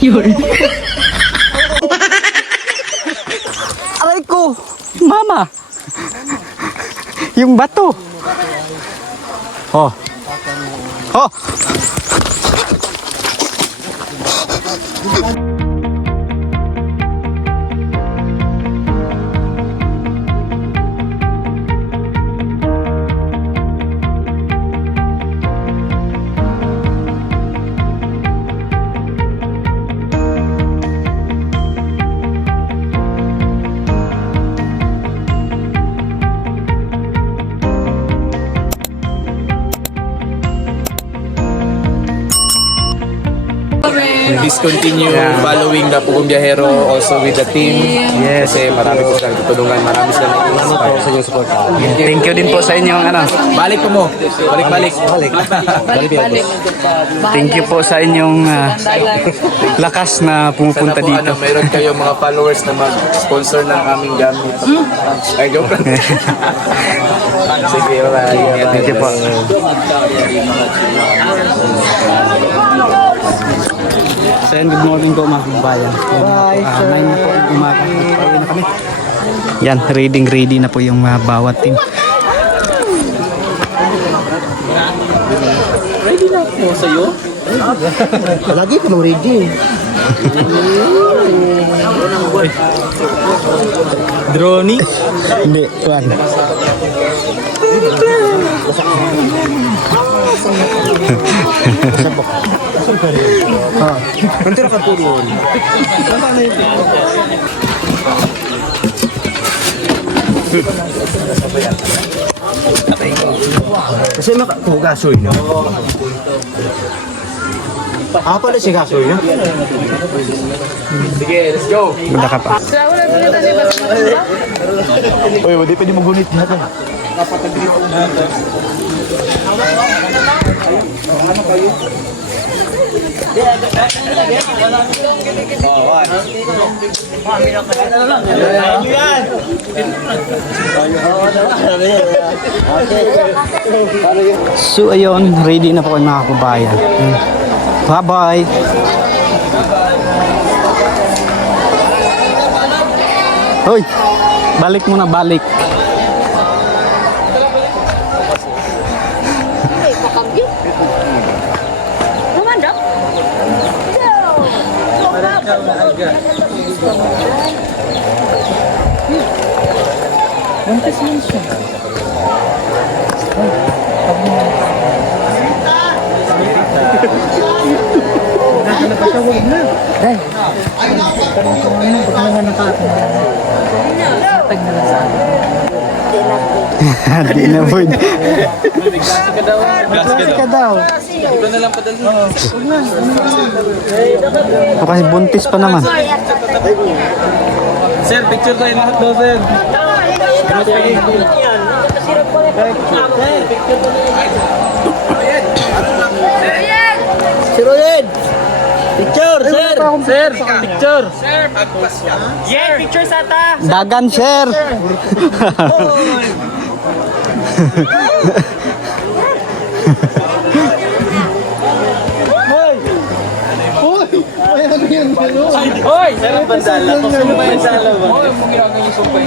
Yun. Aray ko! Mama! Yung bato! Oh! Oh! Please continue following the Pugong Biyahero also with the team. Yes. Kasi marami po silang tutulungan, marami silang nag-inspire sa inyong support. Thank you din po sa inyong ano. Balik po mo. Balik. Thank you po sa inyong lakas na pumupunta Sana po, dito. mayroon kayong mga followers na mag-sponsor ng aming gamit. Ay, joke lang. Sige, bye. Thank you po. So yan, good morning po mga kabayan. Bye, 9 na po ang umaga. Pauwi na kami. Yan, ready na po yung bawat team. Ready na po sa'yo? Lagi pa nang ready. Drone? Hindi, tuwan. Nanti na katulon. Kasi makakugasoy na. Apa na si gasoy na? Sige, let's go. Bunda ka pa. Uy, hindi pwede magunit natin. So ayun, ready na po kayo mga kabayan. Bye-bye! Hoy! Balik muna, balik! Di na po. Gas ka daw. Iba na lang padali. O kasi buntis pa naman. Sir, picture tayo lahat daw, sir. Si Royen! Picture, sir! Sir, picture. Sir, pagpas ka. Yeah, picture sa ta. Dagan, sir! Hoy! Sir, ang bandala. Sino ba yung sala ba? Hoy, mong ginagawa yung sumpay.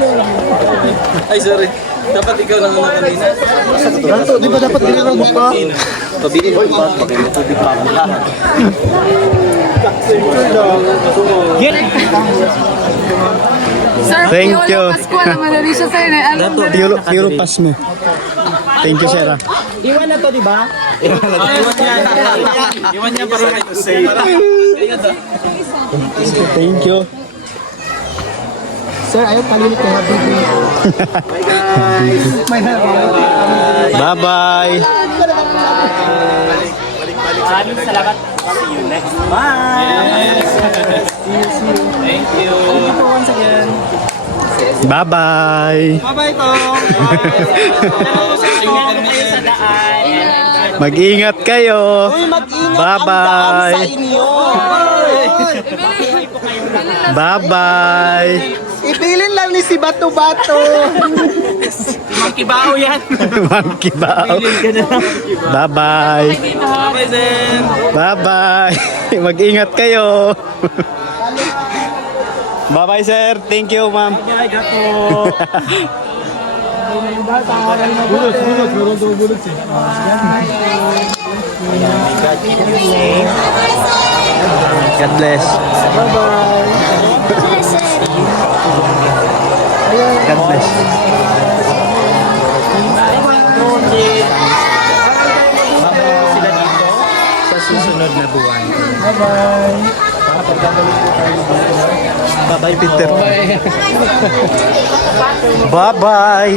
Ay, sorry. Dapat ikaw lang ang kanina. Rato, di ba dapat dinirag mo pa? Pabiin mo pa. Pagkakitubig pa ang lahat. Sir, Thank you. Pasko naman na rin siya sa'yo. Puro pass mo. Thank you, sir. Iwan na to, di ba? Iwan niya para may to say. Thank you. Sir, ayaw palilit ko happy. Bye-bye. Maraming salamat. See you next time. Bye! Thank you. Once again. Bye-bye. Bye-bye, Tong. Ingat kayo sa daan. Mag-ingat kayo. Bye-bye. Bye-bye. Ibilin lang ni si Bato-Bato. Makibao yan. Mangkibaw. Bye-bye. Bye, sir. Bye-bye. Mag-ingat kayo. Bye-bye, sir. Thank you, ma'am. Bye, gato. God bless. God bless. Sa susunod na buwan. Bye-bye, Peter. Bye-bye.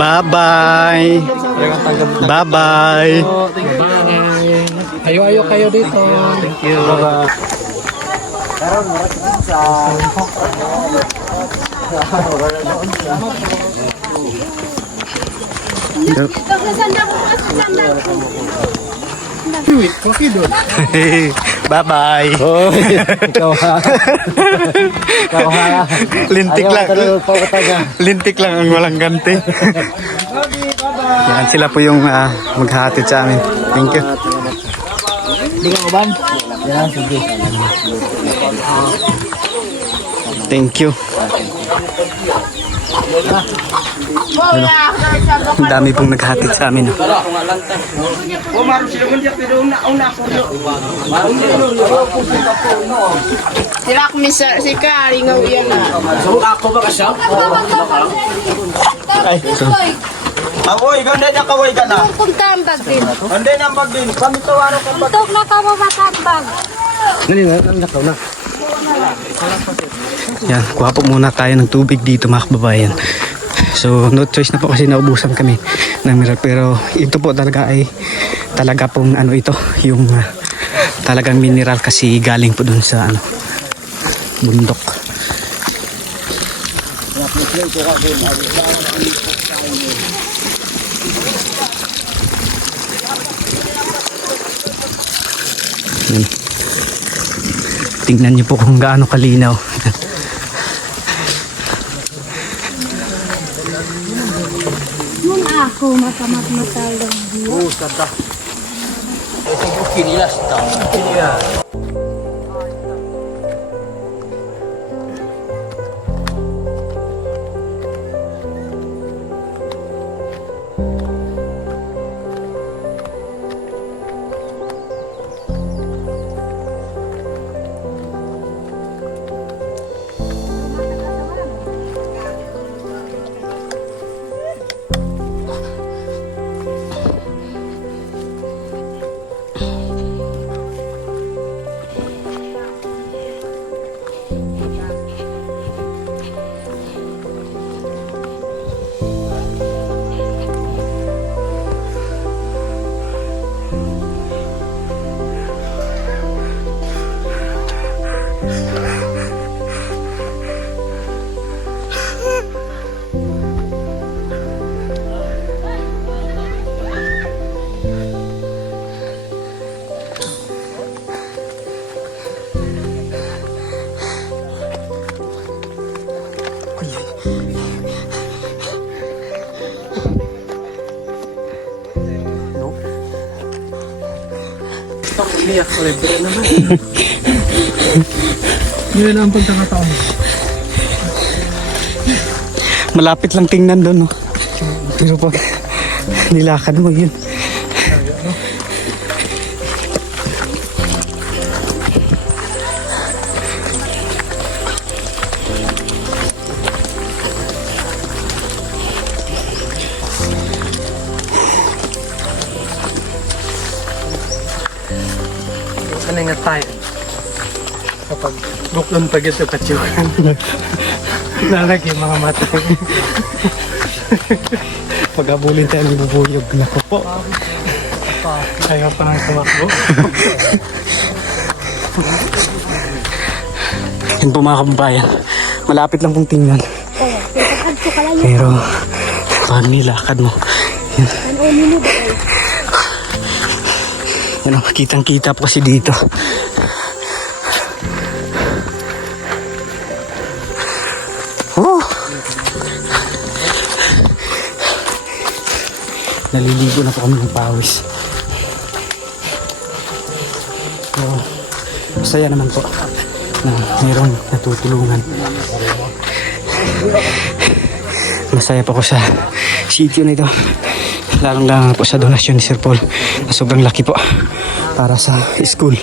Bye-bye. Bye-bye. Ayo kayo dito. Thank you. Bye-bye. Ikaw ha. Ikaw ha. Lintik lang. Lintik lang ang walang ganti. Yan sila po yung maghahatid sa amin. Thank you. Hindi ka uban? Yan, sige. Thank you. Ano? Ang dami pong naghatid sa amin. Sila ako si Kari nga uyan na. Ay, so, Awoy, ganda na kaway ka na. Kung tambag din. Ganda na bag din. Kami tawaro ka ba? Tok na ka mo matambag. yan, kuha po muna tayo ng tubig dito mga kababayan. So, no choice na po kasi naubusan kami ng mineral. Pero ito po talaga ay talaga pong ano ito, yung talagang mineral kasi galing po dun sa ano, bundok. Yan. Tingnan niyo po kung gaano kalinaw. Mun ako matamat-matalong diyo. Kinilas ta. Yun ang pagkakataon. Malapit lang tingnan doon, no? Pero pag nilakad mo yun. Ano nga tayo? Kapag buklon pa gito katsiwan. Lalagi mga mata. Pag-abulin tayo ng bubuyog. Naku po. Ayaw pa nang tumakbo. Yun po mga kababayan. Malapit lang pong tingnan. Pero pag nilakad mo, yun. Ano, kitang-kita po kasi dito. Oh! Naliligo na po kami ng pawis. So, masaya naman po na mayroong natutulungan. Masaya po ko sa sitio na ito. Lalong-lalong po sa donasyon ni Sir Paul na sobrang laki po para sa school.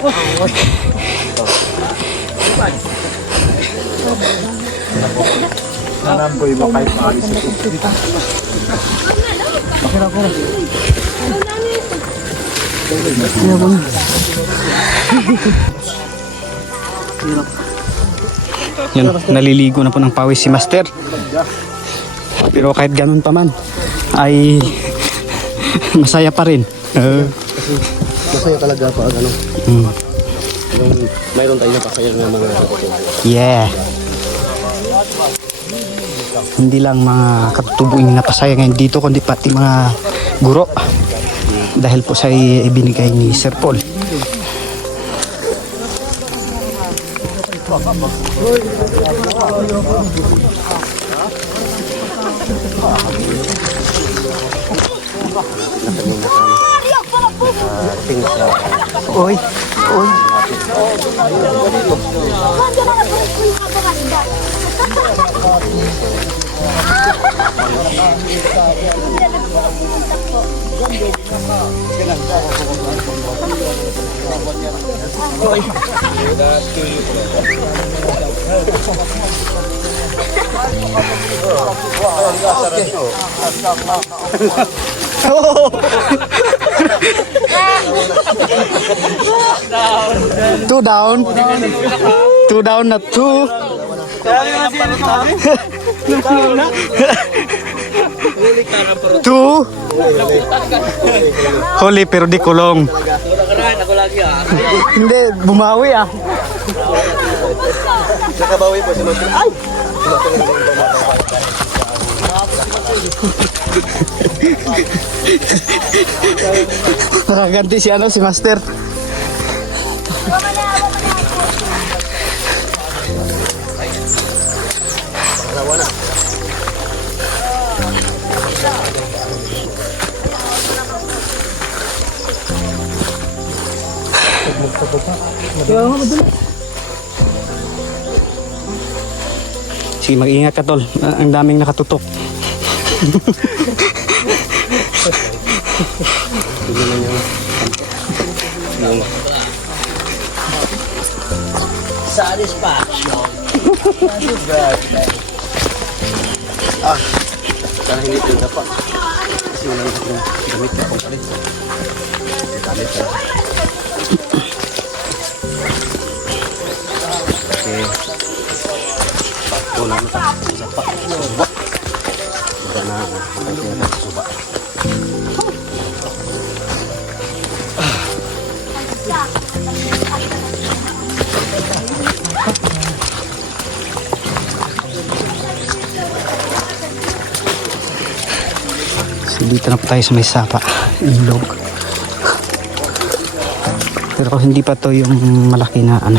Yun, naliligo na po ng pawis si Master. Pero kahit ganun pa man ay masaya pa rin. Masaya talaga pag ano. Yung mayroon tayong napasaya ng mga Yeah. Hindi lang mga katutubo yung napasaya ngayon dito, kundi pati mga guro. Dahil po sa ibinigay ni Sir Paul. Oy, oy. Two down. Two down na two. Two. Huli pero di kulong. Hindi, bumawi ah. nakabawi po si Master. Ay! Nakaganti si ano, si Master. Sige, mag-ingat ka tol. Ang daming nakatutok. Satisfaction. Sana hindi ito dapat. Kasi walang gamit na akong palit. Gamit na. Kasi bato lang ito. Sapa. Suba. Suba na. Suba. So, dito na po tayo sa may sapa. Ilog. Pero hindi pa to yung malaki na ano.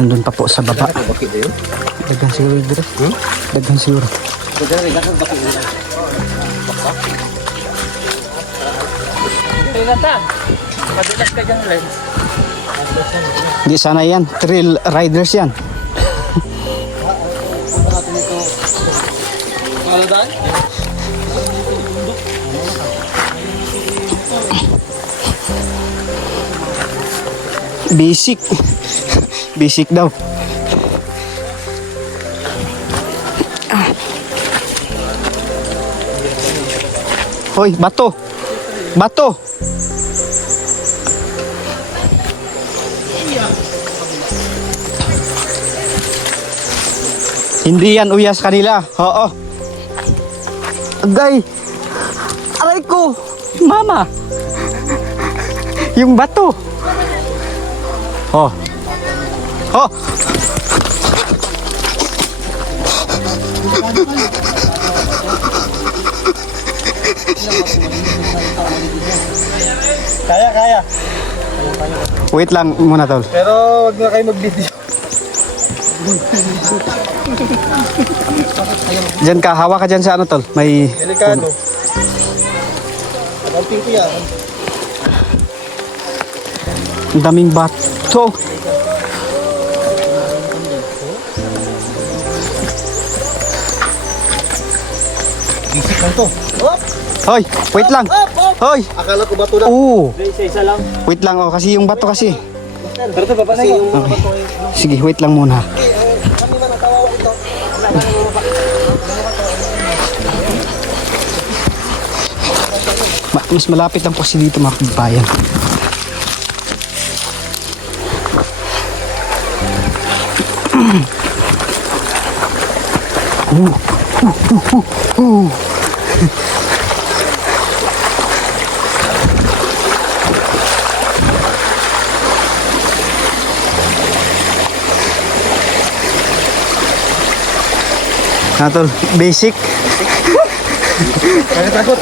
Nandun pa po sa baba. Bakit na yun? Daghan siguro dito. Daghan siguro. Tingnan Madalas ka dyan, Len. Hindi sana yan. Trail riders yan. Maladaan? Basic. Basic daw. Hoy, bato. Bato. Hindi yan uyas kanila. Oo. Agay. Aray ko. Mama. Yung bato. Oh. Oh. Kaya, kaya. Wait lang muna tol. Pero wag na kayo mag-video. Diyan ka, hawa ka dyan sa ano tol. May... Delikado. Pagkamping ko yan. Ang daming bato. Bisik lang to. Hop! Hoy, wait lang. Hoy. Akala ko bato na. Oo. Isa-isa lang. Wait lang oh, kasi yung bato kasi. Pero ito, baba na yung Okay. Sige, wait lang muna. kami man ang kawawa ito. Mas malapit lang po kasi dito mga kababayan. Natol, basic. Kaya takot.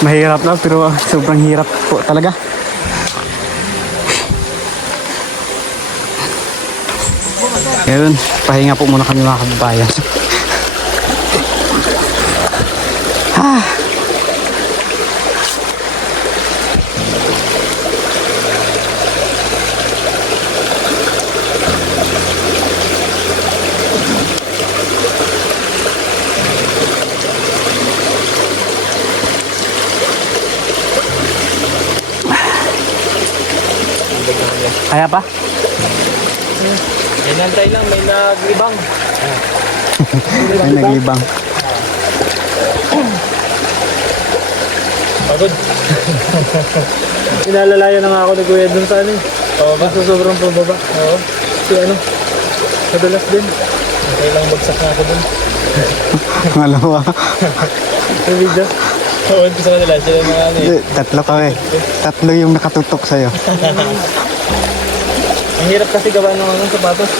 Mahirap lang pero sobrang hirap po talaga. Ngayon, pahinga po muna kami mga kababayan. Ah. Kaya pa? Inantay lang, may naglibang. Ay, naglibang. Pagod. Inalalayan na nga ako ni Kuya dun sa ano eh. Oo ba? Sobrang pababa. Oo. Si ano? Madalas din. Okay lang bagsak na ako dun. Malawa. Sa video. Oo, ito sa kanila. Sila yung mga ano eh. Tatlo kami. Tatlo yung nakatutok sa'yo. Ang hirap kasi gawa ng ano, sapatos.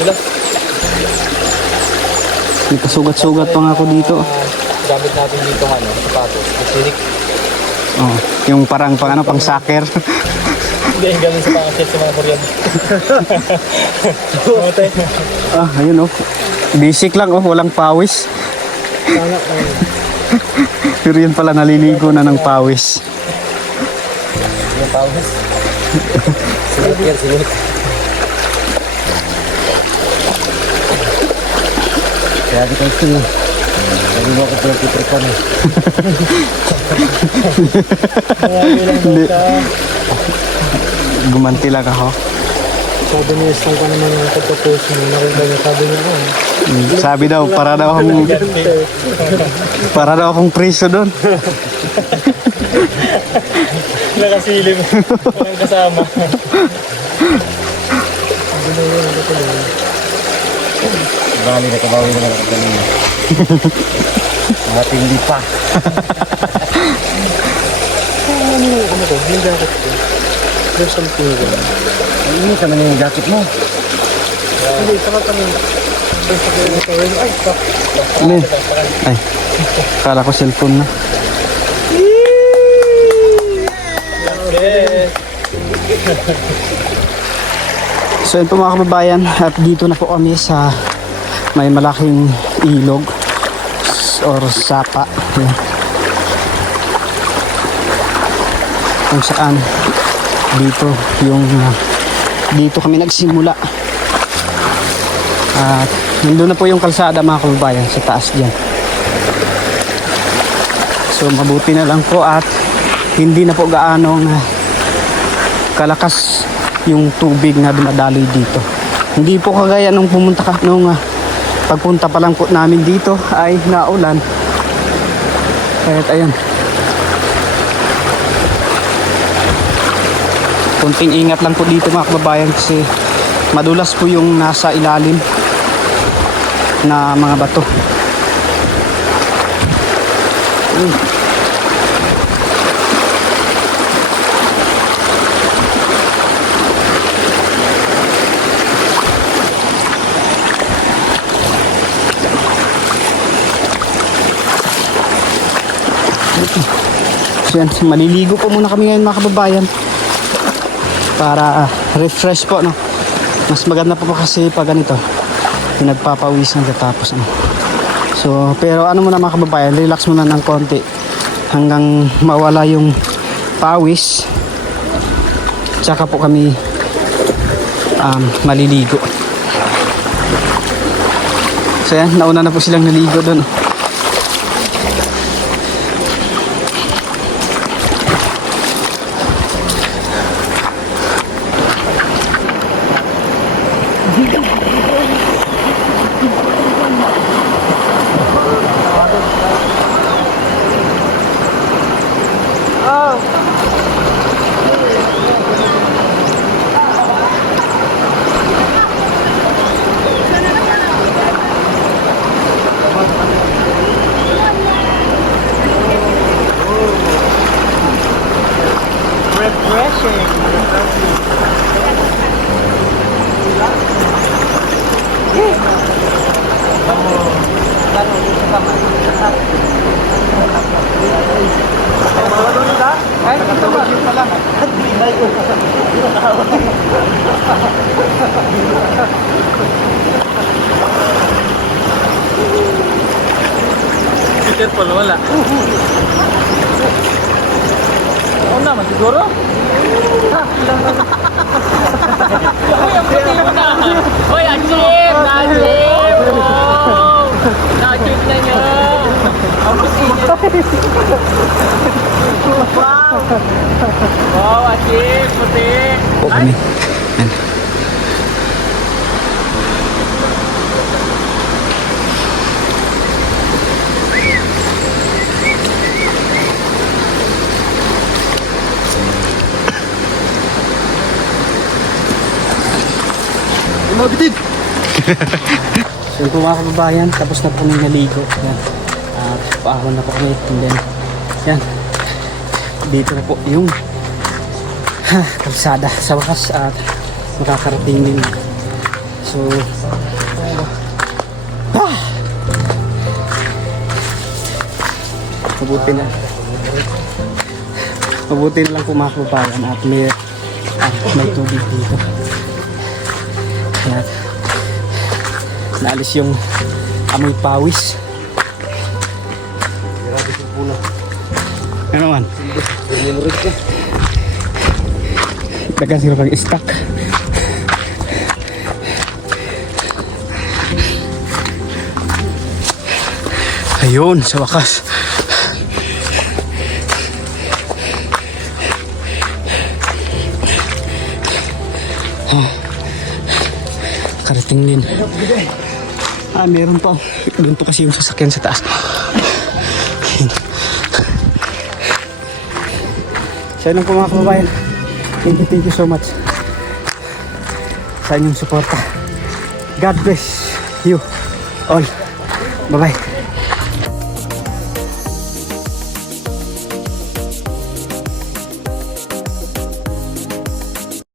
Bilas. May pasugat-sugat pa nga ako dito. Gamit natin dito ano, sapatos. Clinic. Oh, yung parang pang ano, pang soccer. Hindi, yung ganun sa pangasit sa mga Korean. Mote. Ah, ayun oh. Basic lang oh, walang pawis. Pero yun pala naliligo na ng pawis. Yung pawis. Silot yan, silot. Kaya di kayo sila. Sabi mo ako pala kitripan eh. Hindi. Gumanti lang ako. Sabi niya, isang pa naman ang pagkapost mo. Nakita niya, sabi niya ako. Sabi daw, para daw akong preso doon. Nakasilip. Walang kasama. Bali, nakabawi na lang ako kanina. Matindi pa. Ano to? Yung jacket ko. There's something good. Ano ka na yung jacket mo? Hindi, saka kami. Ay, stop. Ano yun? Ay, kala ko cellphone na. So yun po mga kababayan, at dito na po kami sa may malaking ilog or sapa. Yan. Kung saan dito yung dito kami nagsimula. At nandun na po yung kalsada mga kababayan sa taas dyan. So mabuti na lang po at hindi na po gaanong kalakas yung tubig na dumadaloy dito. Hindi po kagaya nung pumunta ka nung pagpunta pa lang po namin dito ay naulan. Kahit ayun. Kunting ingat lang po dito mga kababayan kasi madulas po yung nasa ilalim na mga bato. So yan, maliligo po muna kami ngayon mga kababayan. Para refresh po, no. Mas maganda po kasi pag ganito, pinagpapawisan katapos, ano. So, pero ano muna mga kababayan, relax muna ng konti hanggang mawala yung pawis. Tsaka po kami maliligo. So yan, nauna na po silang naligo doon. Ticket pala wala. Oo naman, siguro? Uy, ang puti mo na! Uy, achieve! Na-achieve! Oh! Na-achieve na nyo! Ang puti nyo! Wow! Wow, achieve! Puti! Po kami. Yan. Mabitid! So yun po mga kababayan, tapos na po kami naligo. Yan. Paahon na po kami. And then, yan. Dito na po yung kalsada sa wakas at makakarating din. So, mabuti na lang po mga kababayan at may tubig dito. Ayan. Naalis yung amoy pawis. Grabe sa pula. Ano man? Memories ka. Dagan sila pag-stack. Ayun, sa wakas. Karating din. Meron pa. Doon po kasi yung sasakyan sa taas. So yun lang po mga kababayan. Thank you so much sa inyong suporta. God bless you all. Bye bye.